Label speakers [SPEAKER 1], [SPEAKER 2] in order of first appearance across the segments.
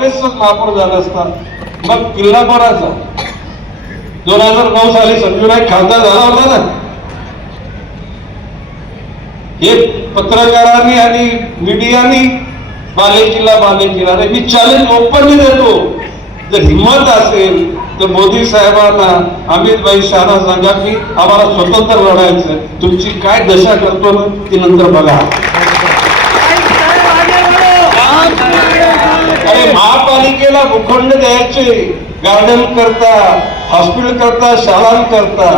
[SPEAKER 1] काँग्रेसचाच महापौर झाला असता मग किल्ला कोणाचा दोन हजार नऊ साली संजूनाय खासदार झाला होता ना. हे पत्रकारांनी आणि मीडियानी बाले किल्ला बाले किल्ला अरे मी चॅलेंज ओपनली देतो. जर हिंमत असेल तर मोदी साहेबांना अमित भाई शहाना सांगा की आम्हाला स्वतंत्र लढायचं तुमची काय दशा करतो ना ती नंतर बघा. महापालिकेला द्यायचे गार्डन करता हॉस्पिटल करता शाळां करता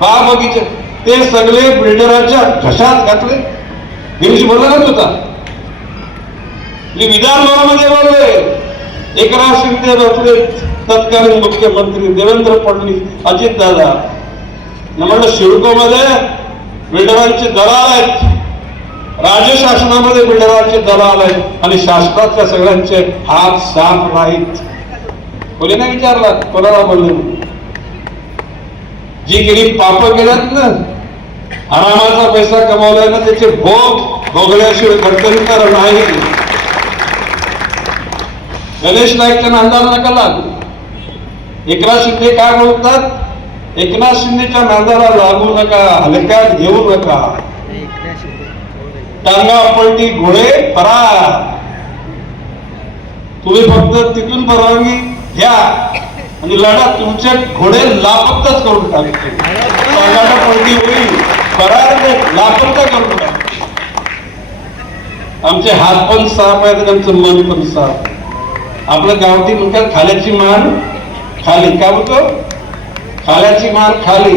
[SPEAKER 1] बाग बगीचे ते सगळे बिल्डरांच्या घशात घातले. गिरीश बोलत होता मी विधानभवनामध्ये बोलले एकनाथ शिंदे बसले तत्कालीन मुख्यमंत्री देवेंद्र फडणवीस अजित दादा म्हणलं शिडकोमध्ये बिल्डरांचे दलाल आहेत. राज्य शासनामध्ये बिल्डरांचे दलाल आहेत आणि शासनातल्या सगळ्यांचे हात साफ नाहीत. कोणी नाही विचारला? कोणाला बोलून जी गेली पाप केल्यात ना हरामाचा पैसा कमावलाय ना त्याचे भोग भोगल्याशिवाय कर्तव्य नाही. गणेश नाईकच्या नांदाला नका लागू. एकनाथ शिंदे काय बोलतात? एकनाथ शिंदेच्या नांदाला लागू नका हलक्यात घेऊ नका. टांगा पळती घोडे फरार. तुम्ही फक्त तिथून परवानगी घ्या आणि लढा तुमचे घोडे लापत्ताच करून टाकते पलटी होईल फरार लापत्ता करून टाकते आमचे हात पण साफ आहेत आणि आमचं मन पण साफ. आपलं गावठी म्हणतात खाल्याची मान खाली. काय बोलतो? खाल्याची मान खाली.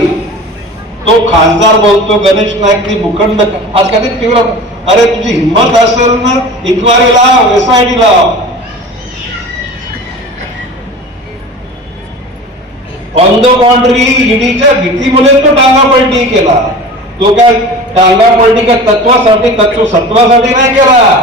[SPEAKER 1] तो खासदार बोलतो गणेश नाईक भूखंड आज कधी तीव्र अरे तुझी हिंमत असेल ना इन्क्वायरी लाव एस आय लाव ऑन द कॉन्ट्री ईडीच्या भीतीमुळे तो टांगा पलटी केला. तो काय टांगा पलटी का तत्वासाठी तत्व सत्वासाठी नाही केला?